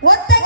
What the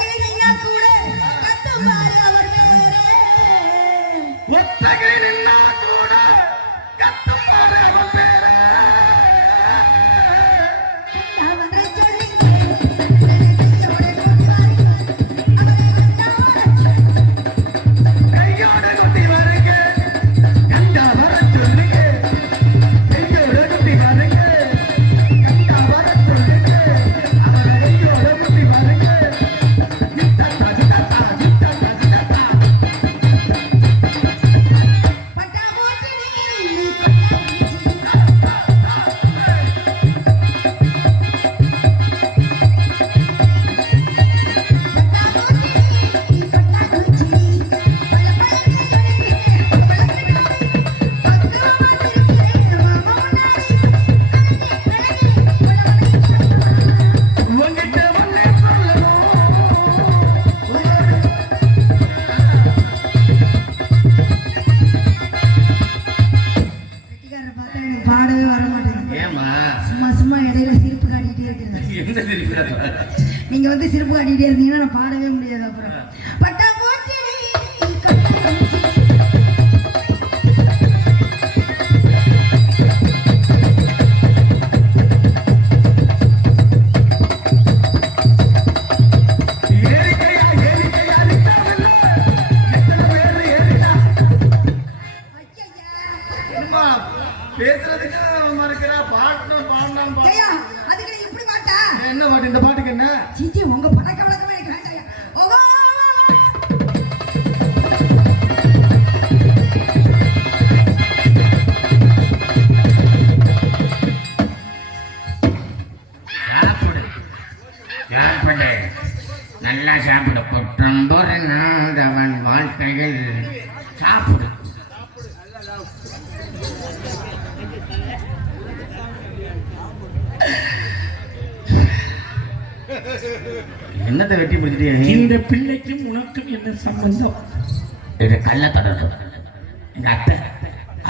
அத்தை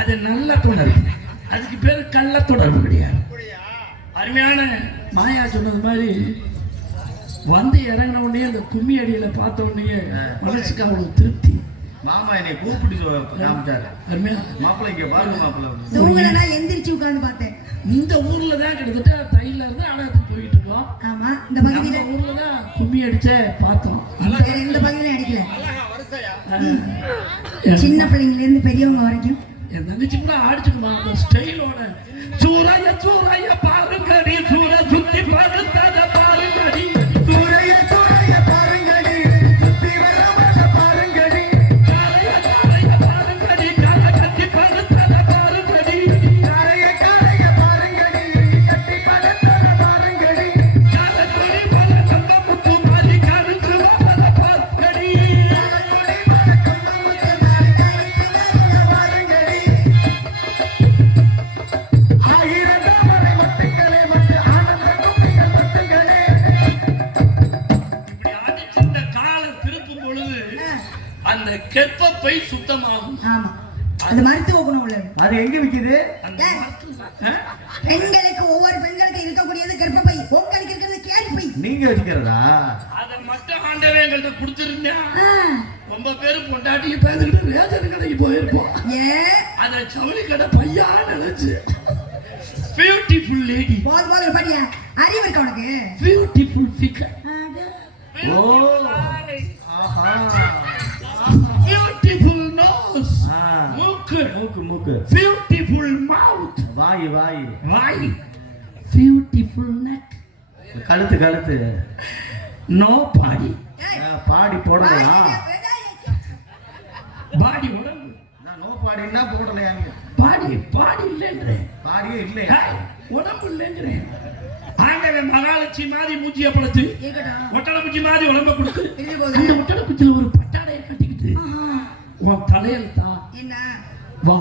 அது நல்ல தொடர்பு. அதுக்கு பேரு கள்ள தொடர்பு கிடையாது. அருமையான மாயா சொன்னது மாதிரி வந்து இறங்கின உடனே அந்த கும்மி அடியில பார்த்த உடனே மனசுக்கு அவ்வளவு திருப்தி. மாமா என்னை கூப்பிட்டு காமிச்சாரு. அருமையா? மாப்பிள்ளை இங்க பாருங்க மாப்பிள்ளை. நான் எந்திரிச்சு உட்கார்ந்து பார்த்தேன். இந்த ஊர்ல தான் கிட்டத்தட்ட தையில இருந்து அடாத்துக்கு போயிட்டு இருக்கோம். ஆமா இந்த பகுதியில ஊர்ல தான் கும்மி அடிச்ச பார்த்தோம். வேற எந்த பகுதியிலும் அடிக்கல. சின்ன பிள்ளைங்கள்ல இருந்து பெரியவங்க வரைக்கும். என் தங்கச்சி கூட ஆடிச்சுக்குமா? ஸ்டைலோட சூறாய சூறாய பாருங்கடி சூற சுத்தி படுத்தத அது மருத்துவ குணம் உள்ளது அது எங்க விக்குது? பெண்களுக்கு ஒவ்வொரு பெண்களுக்கு இருக்கக்கூடியது கர்ப்பப்பை. உங்களுக்கு இருக்கிறது கேரிப்பை நீங்க வச்சுக்கிறதா? அதை மட்டும் ஆண்டவன் எங்கள்கிட்ட கொடுத்துருந்தா ரொம்ப பேர் பொண்டாட்டி பேந்துக்கிட்டு ரேஷன் கடைக்கு போயிருப்போம். ஏன் அதை ஜவுளி கடை பையா நினைச்சு. பியூட்டிஃபுல் லேடி போது போது பாட்டியா? அறிவு இருக்கா உனக்கு? Beautiful figure. ஓ. மூக்கு பியூட்டிஃபுல் மவுத் வாய் வாய். வாய். பியூட்டிஃபுல் நெக் கழுத்து கழுத்து. நோ பாடி பாடி போடலையா பாடி உடம்பு. நான் நோ பாடின்னா போடலையாங்க பாடி பாடி இல்லைன்றேன் பாடியே இல்லையா. ஏய், உடம்பு இல்லைங்கிறேன் ஆண்டவன் மகாலட்சுமி மாதிரி பழத்து இருக்கட்டும் ஒட்டடை குச்சி மாதிரி உடம்ப கொடுத்து. அந்த ஒட்டடை ஒரு பட்டாடையை கட்டிக்கிட்டு. உன் தலையெழுத்தா? என்ன? வா.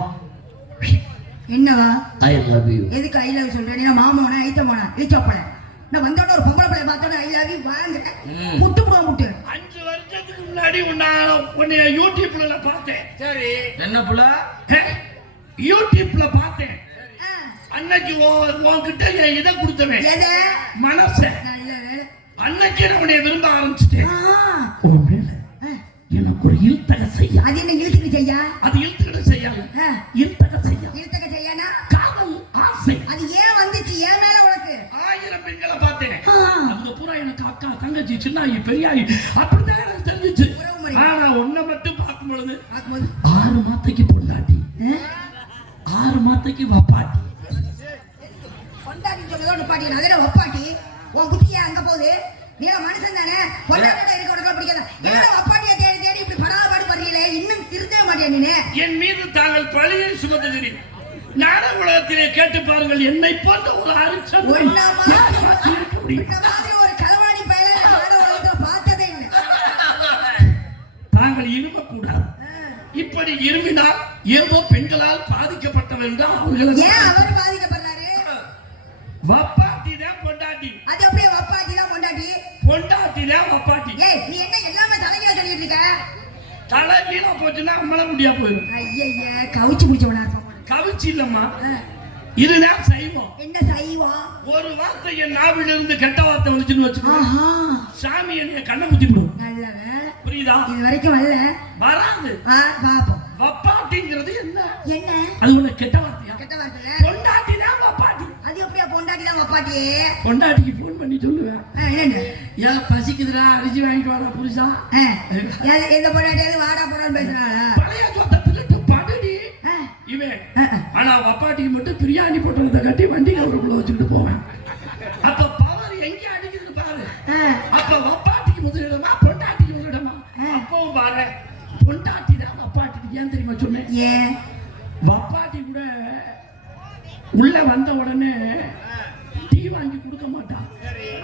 என்னவா? ஐ லவ் யூ எதுக்கு ஐ லவ் சொல்றேன் நீ மாமோனா ஐத்தமோனா இழிச்சப்பட நான் வந்தோட ஒரு பொம்பளை பிள்ளை பார்த்தோட ஐ லவ் யூ வாங்குறேன் ம். முட்டு போட முட்டு அஞ்சு வருஷத்துக்கு முன்னாடி உன்னை உன்னைய யூடியூப்ல பார்த்தேன். சரி. என்ன புள்ள? யூடியூப்ல பார்த்தேன். அன்னைக்கு உன்- உன்கிட்ட என் இதை கொடுத்தவன். மனச. அன்னைக்கு நான் உன்னை விரும்ப ஆரம்பிச்சிட்டேன். எனக்கு ஒரு இழுத்தக செய்ய அது என்ன இழுத்துக்கு செய்யா? அது இழுத்துக்கிட செய்யாது. இழுத்தக பெண்களை பார்த்தேன். அவங்க பூரா எனக்கு அக்கா தங்கச்சி சின்னாயி பெரியாயி அப்படிதான் எனக்கு தெரிஞ்சிச்சு. ஆனா உன்னை மட்டும் பார்க்கும் பொழுது ஆறு மாத்தைக்கு பொண்டாட்டி. ஆறு மாத்தைக்கு வப்பாட்டி. பொண்டாட்டி சொல்லதோ நிப்பாட்டி அதே ஒப்பாட்டி உன் குட்டியா அங்க போகுது? நீ மனுஷன் தானே? பொண்டாட்டியோட இருக்க உனக்கு பிடிக்காத? ஏன்னா ஒப்பாட்டியை தேடி தேடி இப்படி படாபாடு படுறீங்களே? இன்னும் திருத்தவே மாட்டியா நீனு? என் மீது தாங்கள் பழியை சுமத்துகிறேன் நாடக உலகத்திலே கேட்டு பாருங்கள். என்னை போன்ற ஒரு அரிச்சம் தாங்கள் இருமக்கூடாது இப்படி இருமினால் ஏதோ பெண்களால் பாதிக்கப்பட்டவன் என்றால் அவர்களுக்கு அவர் பாதிக்கப்படுறாரு? வப்பாட்டி தான் பொண்டாட்டி. அது அப்படியே வப்பாட்டி தான் பொண்டாட்டி. பொண்டாட்டி தான் வப்பாட்டி. ஏய் நீ என்ன எல்லாமே தலையில சொல்லிட்டு இருக்க? தலை கீழே போச்சுன்னா அம்மள முடியா போயிடும் ஐயய்ய கவுச்சு பிடிச்சவனா இருப்பான் கவிச்சு இல்லம்மா. இதுதான் சைவம். என்ன சைவம்? ஒரு வார்த்தை என் நாவிலிருந்து கெட்ட வார்த்தை வந்துச்சுன்னு வச்சுக்கோ. சாமி என்னைய கண்ணை குத்தி விடும் புரியுதா? இது வரைக்கும் வரல வராது பாப்போம். வப்பாட்டிங்கிறது என்ன? என்ன? அது உனக்கு கெட்ட வார்த்தையா? கெட்ட வார்த்தை பொண்டாட்டி தான் வப்பாட்டி. அது எப்படியா பொண்டாட்டி தான் வப்பாட்டியே பொண்டாட்டிக்கு ஃபோன் பண்ணி சொல்லுவேன். ஆ, என்னண்டு ஏன் பசிக்குதுடா அரிசி வாங்கிட்டு வாடா புரிசா எந்த பொண்டாட்டியாவது வாடா போறான்னு பேசுறாளா? ஆ. ஆனா வப்பாட்டிக்கு மட்டும் பிரியாணி போட்டதை கட்டி வண்டி கவருக்குள்ள வச்சுக்கிட்டு போவேன். அப்ப பவர் எங்க அடிக்குதுன்னு பாரு. அப்ப வப்பாட்டிக்கு முதலிடமா பொண்டாட்டிக்கு முதலிடமா. அப்பவும் பாரு பொண்டாட்டி தான் வப்பாட்டிக்கு ஏன் தெரியுமா சொன்னேன்? ஏன்? வப்பாட்டி கூட உள்ள வந்த உடனே டீ வாங்கி கொடுக்க மாட்டான்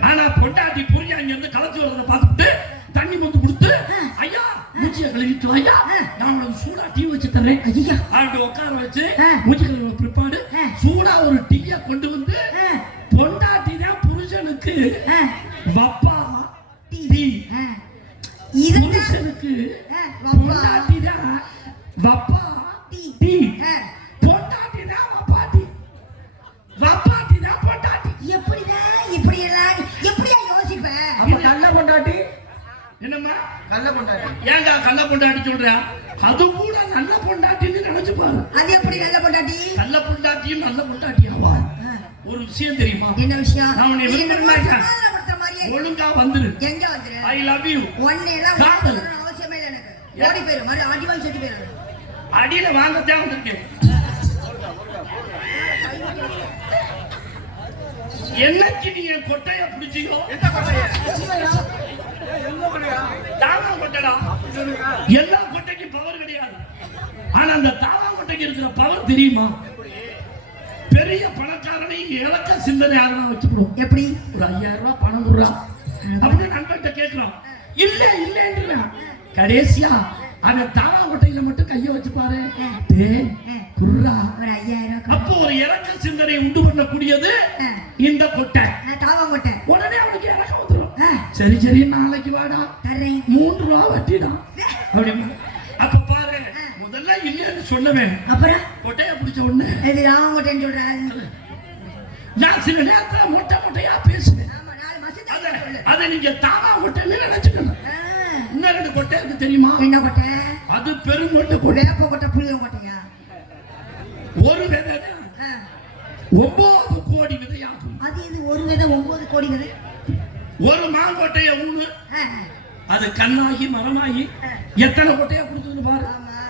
ஆனா பொண்டாட்டி புரியாங்க இருந்து கலச்சு வரத பார்த்துட்டு தண்ணி வந்து மூச்சியை கழுவிட்டு வா, ஐயா நான் உனக்கு சூடா டீ வச்சு தர்றேன். ஐயா. அப்படி உட்கார வச்சு ஆ. மூச்சி கழுவி பிற்பாடு. சூடா ஒரு டீயை கொண்டு வந்து பொண்டாட்டி தான் புருஷனுக்கு பொண்டாட்டி சொல்றியா அது கூட நல்ல பொண்டாட்டின்னு நினைச்சு பாரு. அது எப்படி நல்ல பொண்டாட்டி? நல்ல பொண்டாட்டியும் நல்ல பொண்டாட்டியாவா ஒரு விஷயம் தெரியுமா? என்ன விஷயம்? நான் உன்னை நீ விரும்ப என்னமோ மாட்டேன். சமாதானப்படுத்துற மாதிரியே? ஒழுங்கா வந்துரு. எங்க வந்துரு? ஐ லவ் யூ ஒன்னே எல்லாம் காதல். அவசியமே இல்லை எனக்கு. ஓடி போயிரு மறு அடி வாங்கி செத்து போயிரு. அடியில வாங்கத்தான் வந்திருக்கேன். என்னைக்கு நீ என் கொட்டைய பிடிச்சியோ? தாவா கொட்டடா எல்லா கொட்டைக்கும் பவர் கிடையாது. ஆனா அந்த தாவா கொட்டைக்கு இருக்கிற பவர் தெரியுமா? பெரிய பணக்காரனை இலக்க சிந்தனை யாரெல்லாம் வச்சுக்கிறோம் எப்படி? ஒரு ஐயாயிரம் ரூபாய் பணம் கொடுறா. அப்படின்னு நண்பர்கிட்ட கேட்கிறோம் இல்ல இல்லன்றா கடைசியா அவன் தாவா கொட்டையில மட்டும் கைய வச்சு பாரு. குர்ரா. ஒரு ஐயாயிரம் அப்போ ஒரு இலக்க சிந்தனை உண்டு பண்ணக்கூடியது. இந்த கொட்டை. தாவா மாட்டேன் உடனே அவனுக்கு இலக்கம் சரி சரி நாளைக்கு வாடா. மூன்று ரூபா வட்டிடான் அப்படின்னு. அப்ப பாரு முதல்ல இல்லைன்னு சொன்னவன் அப்புறம்? கொட்டைய பிடிச்ச உடனே. இது ராவ மாட்டேன்னு சொல்றாரு நான் சில நேரத்துல மொட்டை மொட்டையா பேசுவேன். அத நீங்க தாவா கொட்டைன்னு நினைச்சுக்கணும். இன்னும் ரெண்டு கொட்டை இருக்கு தெரியுமா? என்ன கொட்டை? அது பெருங்கொட்டை கொட்டை. வேப்ப கொட்டை புளியம் கொட்டையா? ஒரு விதை ஒன்பது கோடி விதையாகும் அது இது ஒரு விதை ஒன்பது கோடி விதை? ஒரு மாங்கொட்டைய ஒண்ணு ஆ, அது கண்ணாகி மரமாகி எத்தனை கொட்டையா கொடுத்ததுன்னு பாரு.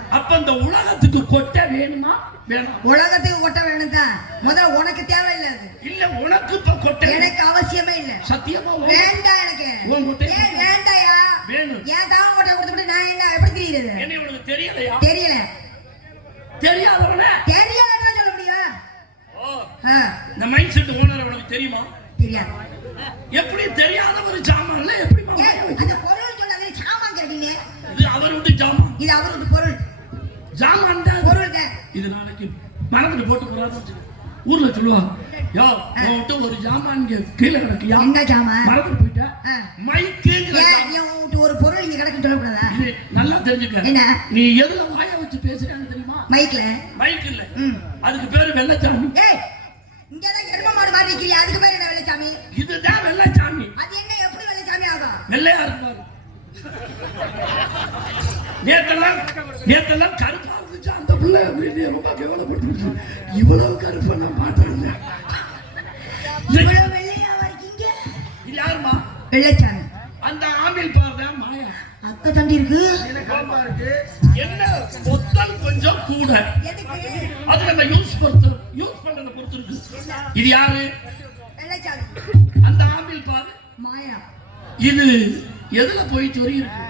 அப்ப இந்த உலகத்துக்கு கொட்டை வேணுமா? வேணாம். உலகத்துக்கு கொட்டை தான் முதல்ல உனக்கு தேவையில்லை அது. இல்ல உனக்கு இப்ப கொட்டை எனக்கு அவசியமே இல்ல. சத்தியமா வேண்டாம் எனக்கு. ஏன் வேண்டாயா? வேணும். ஏன் தாவ கொட்டை கொடுத்துட்டு நான் என்ன எப்படி தெரியுது என்ன உனக்கு தெரியலையா? தெரியல. தெரியாதவன? தெரியலன்னா சொல்ல முடியும்? ஓ. இந்த மைண்ட் செட் ஓனர் உனக்கு தெரியுமா? தெரியாது எப்படி தெரியாத ஒரு ஜாமான்ல எப்படி அந்த பொருள் சொன்னதுல சாமான் கேட்டீங்க. இது அவர் விட்டு ஜாமான். இது அவரோட பொருள். ஜாமான் தான் பொருள் தான் இது நாளைக்கு மனதில் போட்டு போறான்னு ஊர்ல சொல்லுவா யோ உன்கிட்ட ஒரு ஜாமான் கீழே கிடக்குயா? என்ன சாமான் மறந்துட்டு போயிட்ட ஜாமான். ஏன் உன்கிட்ட ஒரு பொருள் இங்க கிடக்குன்னு சொல்லக்கூடாதா? நல்லா தெரிஞ்சுக்க. என்ன? நீ எதுல வாய வச்சு பேசுறான்னு தெரியுமா? மைக்ல? மைக் இல்ல. அதுக்கு பேரு வெள்ளச்சாமி ஏய் வெள்ளையா இருப்பாரு. நேத்தெல்லாம் நேத்தெல்லாம் கருப்பா இருந்துச்சு. அந்த பிள்ளை அப்படின்னு ரொம்ப கேவலப்பட்டு இவ்வளவு கருப்பா நான் இது யாருமா? வெள்ளச்சாமி. அந்த ஆமில் பாருதான் மாயா. அத்தை தண்டி இருக்கு. என்ன பொத்தல் கொஞ்சம் கூட. அது நம்ம யூஸ் பொறுத்து யூஸ் பண்றத பொறுத்து இருக்கு. இது யாரு? அந்த ஆமில் பாரு. மாயா. இது எதுல போய் சொறி இருக்கு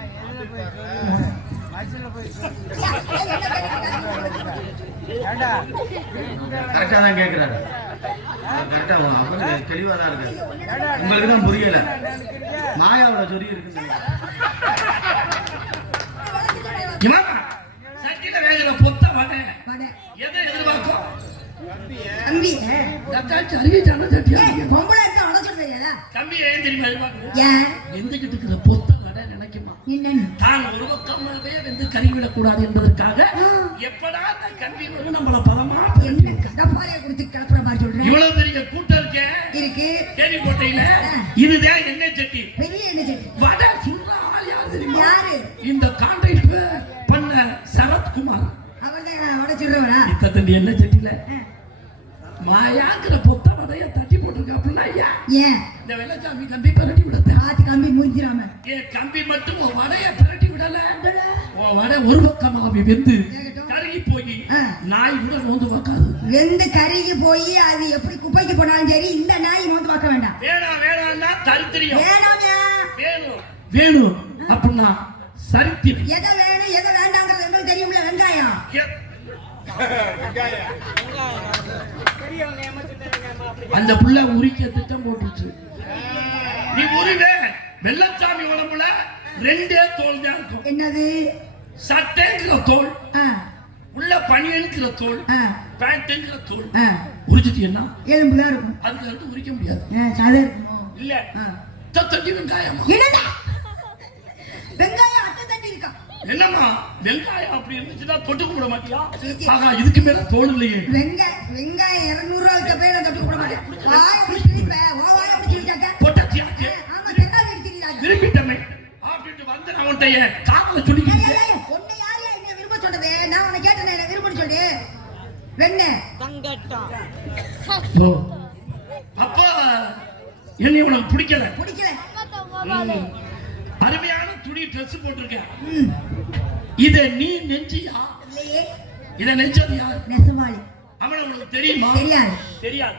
கரெக்டா தான் கேக்குறாரு. கரெக்டா அப்ப தெளிவா தான் இருக்கு உங்களுக்கு தான் புரியல. மாயாவோட சொறி இருக்குன்னு இவன் சட்டில வேகிற பொத்த வடை. வட. எதை எதிர்பார்க்கும்? தம்பி அறிவிச்சான சட்டியா தம்பி ஏன் தெரியுமா ஏன் எந்திக்கிட்டு இருக்கிற பொத்த வடை நினைக்க நினைக்குமா தான் ஒரு பக்கமாகவே வந்து கருவிடக் கூடாது என்பதற்காக. எப்படா அந்த கல்வி வரும் நம்மள பலமா என்ன கடப்பாறையை கிளப்புற மாதிரி சொல்றேன் இவ்வளவு பெரிய கூட்டம் இருக்கே. இருக்கு. கேள்விக்கோட்டையில ஆ. இதுதான் எண்ணெய் சட்டி பெரிய என்ன செடி வடை சுடுற ஆள் யாரு தெரியுமா? யாரு? இந்த கான்ட்ராக்ட் பண்ண சரத்குமார். அவர்தான் வட சொல்றவரா? இத்த தண்டி எண்ணெய் சட்டியில மாயாங்கிற பொத்த வடைய தட்டி போட்டிருக்க அப்படின்னா ஐயா. ஏன்? இந்த வெள்ளச்சாமி கம்பி பரட்டி விடத்த. ஆத்தி கம்பி முடிஞ்சிராம என் கம்பி மட்டும் உன் வடைய பரட்டி விடல. உன் வடை ஒரு பக்கமாவி வெந்து கருகி போய். நாய் கூட நோந்து பார்க்காது. வெந்து கருகி போய் அது எப்படி குப்பைக்கு போனாலும் சரி இந்த நாய் மோந்து பார்க்க வேண்டாம். வேணாம் வேணாம்னா தரித்திரியம். வேணாம்யா வேணும். வேணும் அப்படின்னா சரித்திரம். எதை வேணும் எதை வேண்டாங்கிறது எங்களுக்கு தெரியும்ல வெங்காயம். எ- அந்த புள்ள உரிக்க திட்டம் போட்டுச்சு. நீ உரிவே. வெள்ளச்சாமி உடம்புல ரெண்டே தோல் தான் இருக்கும். என்னது? சட்டைங்கிற தோல் உள்ள பனியன்கிற தோல் பேண்ட்ங்கிற தோல் உரிச்சிட்டீங்கன்னா எலும்பு தான் இருக்கும். அதுக்கு அடுத்து உரிக்க முடியாது. சதை இருக்குமோ? இல்ல. தட்டி வெங்காயமா? வெங்காயம் அட்டை தட்டி இருக்கா? என்னம்மா வெங்காயம் அப்படி இருந்துச்சுன்னா தொட்டு கூட மாட்டியா. ஆகா இதுக்கு மேல தோல் இல்லையே. வெங்காய வெங்காயம் இருநூறு ரூபா வித்த போய் நான் தொட்டு கூட மாட்டேன். அடிச்சிருக்காங்க விரும்பிட்டமை அப்படின்ட்டு வந்து நான் உன்ட்ட என் காதல சொல்லிக்கிட்டு உன்னை யார் என்ன விரும்ப சொன்னது நான் உன்னை கேட்டேன் என்ன விரும்ப சொல்லி. வெண்ண. ஓ அப்ப என்னை உனக்கு பிடிக்கல. பிடிக்கல. அருமையான ட்ரெஸ் போட்டிருக்க இத நீ நெஞ்சியா? இத நெஞ்சது யார்? நெசவாளி. அவனை உனக்கு தெரியுமா? தெரியாது. தெரியாது.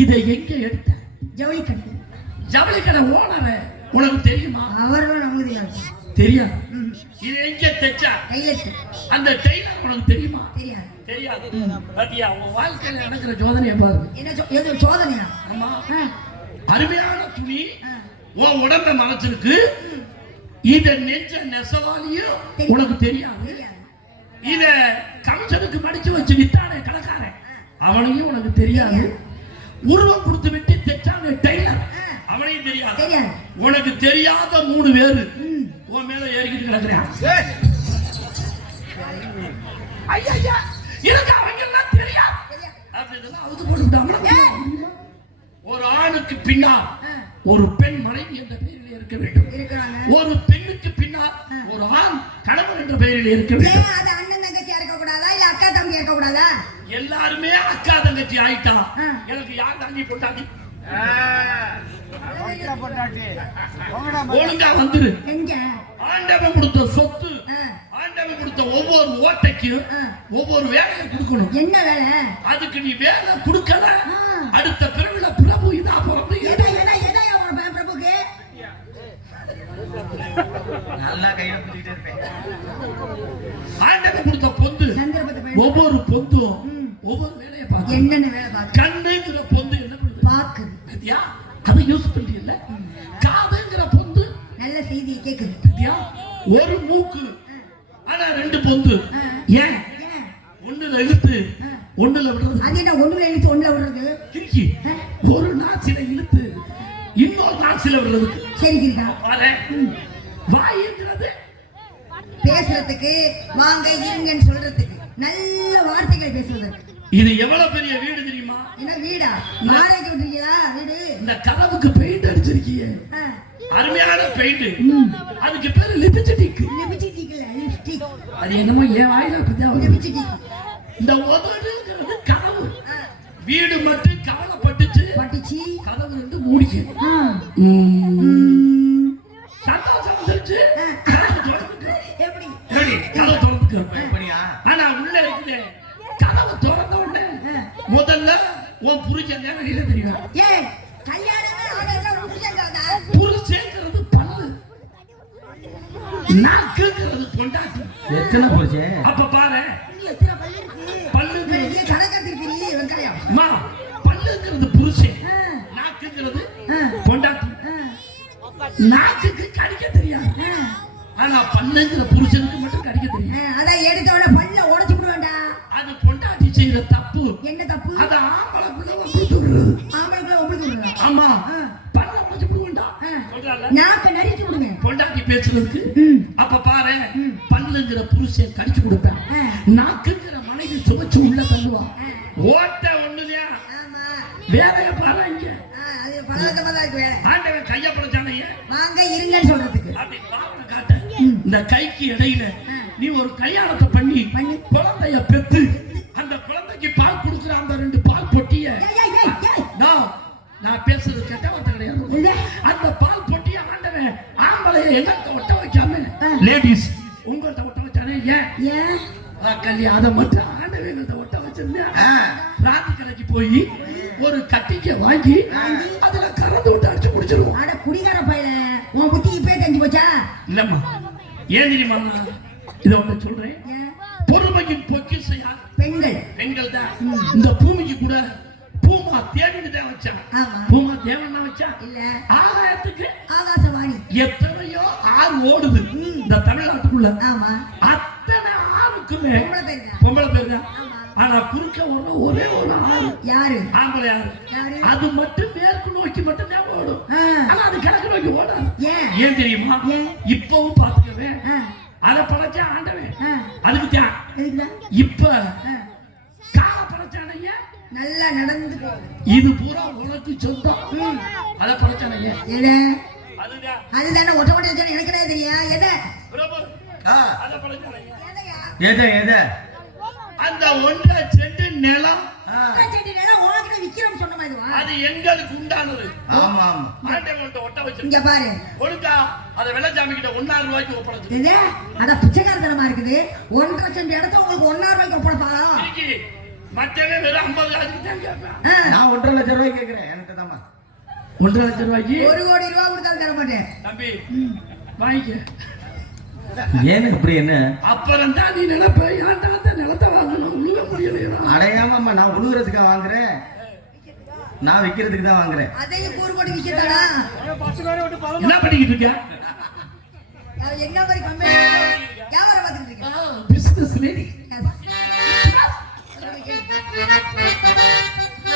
இத எங்க எடுத்த? ஜவுளி கட்டு ஜவுளி கடை ஓனர உனக்கு தெரியுமா? அவர்களும் நமக்கு தெரியாது. தெரியாது. இது எங்க தைச்சா? டைலட் அந்த டெய்லர் உனக்கு தெரியுமா? தெரியாது. தெரியாது. பாத்தியா உன் வாழ்க்கையில நடக்கிற ஜோதனையை பாரு. என்ன சோதனையா? ஆமா. அருமையான துணி. உன் உடம்ப மறைச்சிருக்கு. இத நெஞ்ச நெசவாலியும் உனக்கு தெரியாது. இத கமிஷனுக்கு மடிச்சு வச்சு வித்தானே கடைக்காரன்? அவனையும் உனக்கு தெரியாது. உருவம் கொடுத்து விட்டு தைச்சானே டெய்லர். அவனையும் தெரியாது. உனக்கு தெரியாத மூணு பேரு. உன் மேல ஏறிக்கிட்டு கிடக்குறான். ஐயா எனக்கு அவங்க எல்லாம் தெரியாது. தெரியாது. அப்படி இதெல்லாம் அவுத்து போட்டு ஒரு ஆணுக்கு பின்னால் ஒரு பெண் மனைவி என்ற பெயரில் இருக்க வேண்டும். இருக்கிறாங்க ஒரு பெண்ணுக்கு பின்னால் ஒரு ஆண் கணவன் என்ற பெயரில் இருக்க வேண்டும். அது அண்ணன் தங்கச்சியா இருக்க கூடாதா இல்ல அக்கா தம்பி இருக்க கூடாதா எல்லாருமே அக்கா தங்கச்சி ஆயிட்டா. எனக்கு யார் தாங்கி பொண்டாட்டி? ஒழுங்கா வந்துரு. எங்க? ஆண்டவன் கொடுத்த சொத்து ஆண்டவன் கொடுத்த ஒவ்வொரு ஓட்டைக்கும். ஒவ்வொரு வேலையை கொடுக்கணும். என்ன வேலை? அதுக்கு நீ வேலை கொடுக்கல. அடுத்த பிறவில பிரபு இதா பிறந்து எதா எதா எதா அவன் பையன் பிரபுக்கு நல்லா கையில பிடிச்சிட்டே இருப்பேன். ஆண்டவன் கொடுத்த பொந்து ஒவ்வொரு பொந்தும். ஒவ்வொரு வேலையை பார்த்து என்னென்ன வேலை பார்க்க கண்ணுங்கிற பொந்து என்ன பண்ணுது? பாத்தியா? அதை யூஸ் பண்றீல்ல காதுங்கிற பொந்து. நல்ல செய்தியை பாத்தியா? ஒரு மூக்கு ஆனா ரெண்டு பொந்து. ஏன்? ஒண்ணுல இழுத்து. ஒண்ணுல விடுறது. அது என்ன ஒண்ணுல இழுத்து ஒண்ணுல விடுறது? கிறுக்கி ஆ. ஒரு நாச்சில இழுத்து இன்னொரு நாச்சில விடுறதுக்கு. சரி இருக்கா வாயுங்கிறது. பேசுறதுக்கு வாங்க இருங்கன்னு சொல்றதுக்கு. நல்ல வார்த்தைகளை பேசுவதற்கு இது எவ்வளவு பெரிய வீடு தெரியுமா? என்ன வீடா? மாலைக்கு விட்டுருக்கீங்களா வீடு? இந்த கதவுக்கு பெயிண்ட் அடிச்சிருக்கீங்க. அருமையான பெயிண்ட் அதுக்கு பேரு லிபிஸ்டிக். லிப்ஸ்டிக் இல்ல லிப்ஸ்டிக். அது என்னமோ என் வாயில அப்படிதான். லிப்ஸ்டிக். இந்த உதடுங்கிறது கதவு. வீடு மட்டும் கவலைப்பட்டுச்சு. பட்டுச்சு. கதவு ரெண்டு மூடிக்க உன் புருஷன் தான் வெளியில தெரியும்? ஏய் கல்யாணமே ஆகாத ஒரு புருஷங்காரனா? புருஷங்கிறது பல்லு. நாக்குங்கிறது பொண்டாட்டி. எத்தனை புருஷன் அப்ப பாரு. இன்னும் எத்தனை பல்லு இருக்கு? பல்லு நீ கணக்கெடுத்துருக்கீங்க, வெங்காயம். அம்மா பல்லுங்கிறது புருஷன் ஆ, நாக்குங்கிறது ஆ, பொண்டாட்டி. ஆ, நாக்குக்கு கடிக்க தெரியாது. ஆனா பல்லுங்கிற புருஷனுக்கு மட்டும் கடிக்க தெரியும். அதான் எடுத்த உடனே பல்ல உடைச்சு செய்யற தப்பு? என்ன தப்பு? அத ஆம்பளை பிள்ளை விடுறது ஆம்பளைக்குள்ள உங்களுக்கு விடுறதா? ஆமா. பல்ல உடைச்சு விடுவேண்டா நாக்கை நறுக்கி விடுவேன் பொண்டாட்டி பேசுறதுக்கு. அப்ப பாரு பல்லுங்கிற புருஷன் கடிச்சு கொடுப்பேன். நாக்குங்கிற மனைவி சுமச்சு உள்ள தள்ளுவா. ஓட்ட ஒண்ணுதான் ஆமா. வேலைய பாரு இங்க. ஆண்டவன் கைய படைச்சானையே வாங்க இருங்கன்னு சொல்றதுக்கு. அப்படி காட்ட இந்த கைக்கு இடையில நீ ஒரு கல்யாணத்தை பண்ணி. குழந்தைய அந்த குழந்தைக்கு பால் கொடுக்குற அந்த ரெண்டு பால் பொட்டிய. நான் நான் பேசுறது கெட்ட வார்த்தை கிடையாது. அந்த பால் பொட்டிய ஆண்டவன் ஆம்பளைய எங்கள்கிட்ட ஒட்ட வைக்காம. லேடிஸ் உங்கள்கிட்ட ஒட்ட வச்சானே ஏன் கல்யா அதை மட்டும் ஆண்டவன் எங்கள்கிட்ட ஒட்ட வச்சிருந்தேன். ராத்தி கடைக்கு போய் ஒரு கட்டிக்க வாங்கி அதுல கறந்து விட்டு அடிச்சு குடிச்சிருவோம் அட குடிகார பையல உன் புத்தி இப்பயே தெரிஞ்சு போச்சா இல்லம்மா ஏன் தெரியுமா இதை ஒன்று சொல்றேன்? பொறுமையின் யார் பெண்கள். பெண்கள் தான். இந்த பூமிக்கு கூட பூமா தேடிட்டு தான் வச்சான் ஆமா. பூமா தேவன் இல்ல. ஆகாயத்துக்கு? ஆகாசவாணி. எத்தனையோ ஆறு ஓடுது இந்த தமிழ்நாட்டுக்குள்ள ஆமா. அத்தனை ஆறுக்குமே பொம்பளை பேர் தான். ஆனா குறுக்க ஒரு ஒரே ஒரு ஆறு. யாரு? ஆம்பளை யாரு? அது மட்டும் மேற்கு நோக்கி மட்டும் தான் ஓடும் ஆனா அது கிழக்கு நோக்கி ஓடாது. ஏன்? ஏன் தெரியுமா? இப்பவும் பாத்துக்கவே அதை படைச்சா ஆண்டவன். அதுக்கு தான்? இப்ப கால படைச்சானைய நல்லா நடந்து போகுது இது பூரா உனக்கு சொந்தம். அதை படைச்சானைய எது? அதுதான். ஒட்ட ஒட்ட வச்சா எனக்கு என்ன தெரியும் எது? எது எது? அந்த ஒன்றரை செண்டு நிலம் அது எங்களுக்கு உண்டானது. ஆமா ஆமா. ஆண்டவன் ஒட்ட வச்சு இங்க பாரு. ஒழுங்கா அதை வெள்ளச்சாமி கிட்ட ஒன்னாயிரம் ரூபாய்க்கு ஒப்படைச்சு இது அட பிச்சைக்காரத்தனமா இருக்குது. ஒன்றரை சென்ட் இடத்த உங்களுக்கு ஒன்னாயிரம் ரூபாய்க்கு ஒப்படைப்பாளா மற்றவன் வெறும் ஐம்பது காசுக்கு தான் கேட்பேன் ஆ, நான் ஒன்றரை லட்சம் ரூபாய் கேட்கிறேன். என்கிட்ட தாம்மா ஒன்றரை லட்சம் ரூபாய்க்கு? ஒரு கோடி ரூபா கொடுத்தாலும் தர மாட்டேன். தம்பி வாங்கிக்க. அப்படி என்ன? அப்புறம் தான் நீ நினைப்ப. அடையாம நான் உழுகுறதுக்கா வாங்குறேன்? நான் விக்கிறதுக்கு தான் வாங்குறேன். அதையும் கூறு போட்டு விக்கிறதாடா? என்ன பண்ணிக்கிட்டு இருக்க என்ன மாதிரி கம்பெனி? வியாபாரம் பார்த்துட்டு இருக்கேன். பிசினஸ் லேடி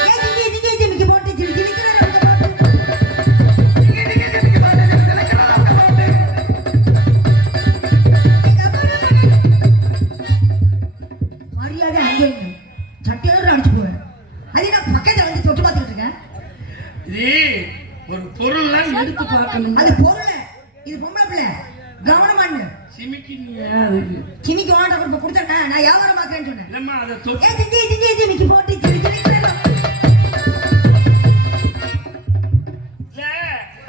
ஏன் இங்கே இங்கே ஜிமிக்கி போட்டு இது ஒரு பொருள்லாம் எடுத்து பார்க்கணும். அது பொருள். இது பொம்பளை பிள்ளை. சிமிக்கி ஏன் அதுக்கு சிமிக்கு ஓட்ட கொடுப்ப கொடுத்தேன் நான் வியாபாரம் பார்க்கறேன்னு சொன்னேன். இல்லம்மா அதை தொட்டு ஜிஜி ஜிஜி ஜிமிக்கி போட்டு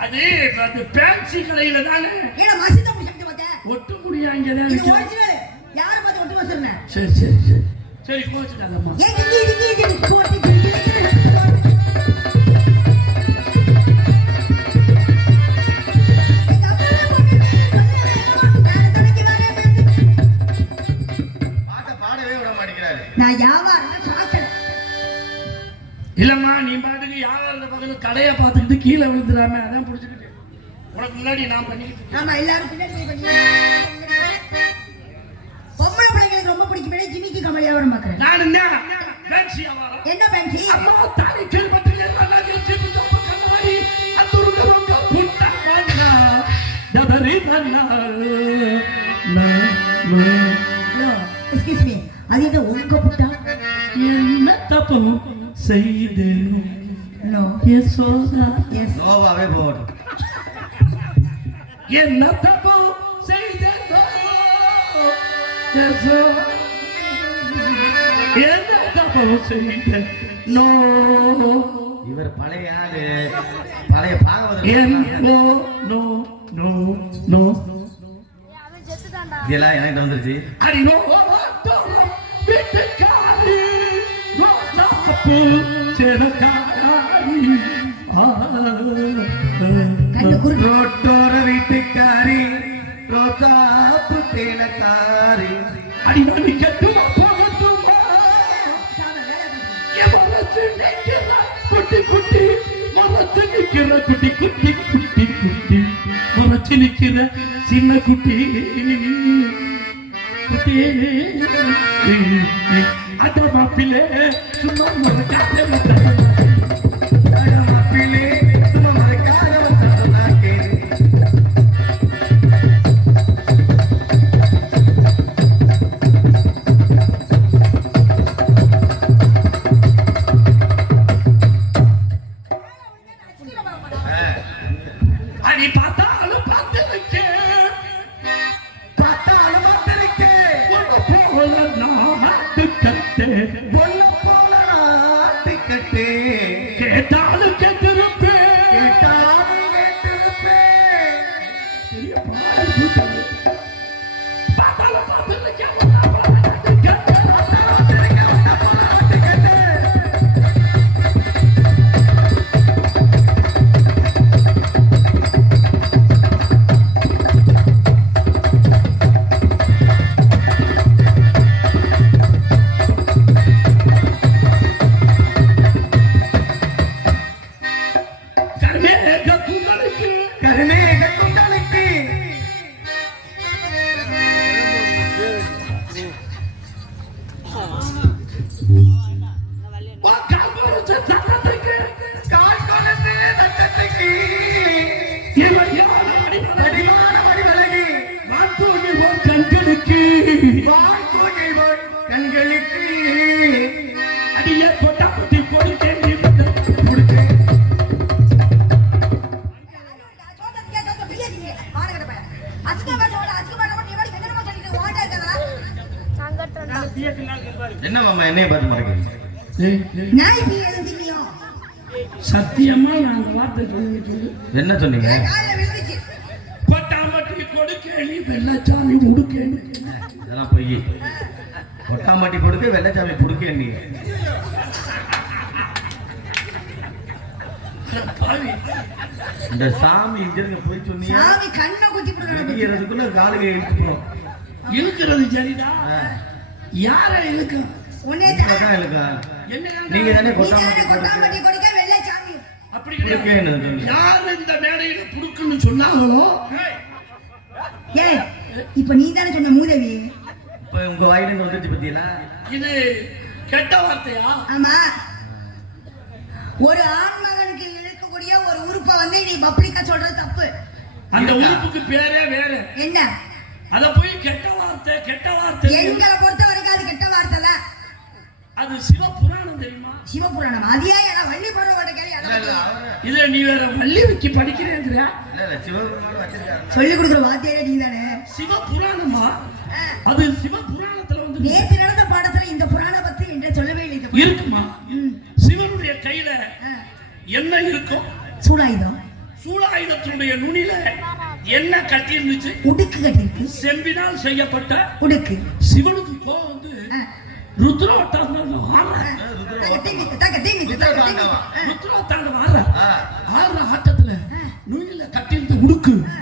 அது அது பேன்சி கடையில தானே. ஏடா மசித முடிச்சு பார்த்தேன் ஒட்டு முடியாங்க தான் இது. ஒரிஜினல் யாரை பார்த்து ஒட்டு வச்சிருந்தேன் சரி சரி சரி. சரி ஏ போட்டு கடையை பார்த்துக்கிட்டு கீழே விழுந்துடாம அதான் பிடிச்சிக்கிட்டு உனக்கு முன்னாடி நான் பண்ணிக்கிட்டு. ஆமா எல்லாரும் பொம்பளை பிள்ளைங்களுக்கு ரொம்ப பிடிக்கும். ஜிமிக்கி கமல் வியாபாரம் பார்க்கறேன் நான் என்ன? பேன்சி என்ன பேங்கி அம்மா தாலி அது என்ன உங்க புட்டா? என்ன தப்பம் செய்தேனும் நோ யசோதா எஸ் நோவாவே போகட்டும் என்ன தப்பம் செய்தேனோ யசோதா என்ன தப்பம் செய்தேனோ இவர் பழைய ஆளு பழைய பாகவதர் என்னோ நோ நோ நோ இதெல்லாம் என்கிட்ட வந்துருச்சு அடினோ வீட்டுக்காரி ரோசாப்பூ சிறக்காரி கண்ணு குறுக்கு ரோட்டோர வீட்டுக்காரி ரோசாப்பு தேனக்காரி அடினாடி கட்டுமா போகட்டுமா குட்டி குட்டி மரத்து நிக்கிற குட்டி குட்டி குட்டி குட்டி மரத்து நிக்கிற சின்ன குட்டி குட்டி அட மாப்பிள்ளை சும்மா மறக்காத என்ன சொன்னீங்க. கொட்டாமட்டி கொடுக்கேணி வெள்ளச்சாமி முடுக்கேணி இதெல்லாம் பொய் கொட்டாமாட்டி கொடுக்க வெள்ளச்சாமி இந்த சாமி இங்கிருந்து போய் சொன்னீங்க சாமி கண்ணை குத்தி போடுறானே. வெடிக்கிறதுக்குள்ள காலுக்கு இழுத்துக்கணும் இழுக்கிறது சரிடா. யார இழுக்கும் உன்னையே தான். இழுக்கா என்ன நீங்க தானே கொட்டாமாட்டி கொடுக்க யார் இந்த மேடையில புடுக்குன்னு சொன்னாங்களோ? ஏய், இப்ப நீ தானே சொன்ன மூதேவி? இப்ப உங்க வாயிலிருந்து வந்துச்சு பத்தியலா இது கெட்ட வார்த்தையா? ஆமா. ஒரு ஆண்மகனுக்கு இழுக்கக்கூடிய ஒரு உறுப்பை வந்து நீ பப்ளிக்கா சொல்றது தப்பு. அந்த உறுப்புக்கு பேரே வேற. என்ன? அத போய் கெட்ட வார்த்தை கெட்ட வார்த்தை. எங்களை பொறுத்த வரைக்கும் அது கெட்ட வார்த்தை தான் அது சிவ புராணம் தெரியுமா? சிவபுராணம். அதியா ஏன்னா வள்ளி. அவரு இதுல நீ வேற வள்ளி வைக்கி படிக்கிறேங்கிற. சொல்லிக் கொடுக்குற வாத்தியாரே நீ தானே சிவ புராணமா அது சிவ புராணத்துல வந்து நேத்து நடந்த பாடத்துல இந்த புராண பத்தி என்று சொல்லவே இல்லை இருக்குமா. சிவனுடைய கையில. என்ன இருக்கும் சூடாயுதம். சூலாயுதத்தினுடைய நுனியில என்ன கட்டி இருந்துச்சு உடுக்கு கட்டிருக்கு செம்பினால் செய்யப்பட்ட உடுக்கு. சிவனுக்கு கோவம் தக்க தீமித்து. ஆ. ருத்ராவட்டாரம் ஆடுற. ஆடுற ஆட்டத்துல நுனியில கட்டி இருந்த உடுக்கு ஆ.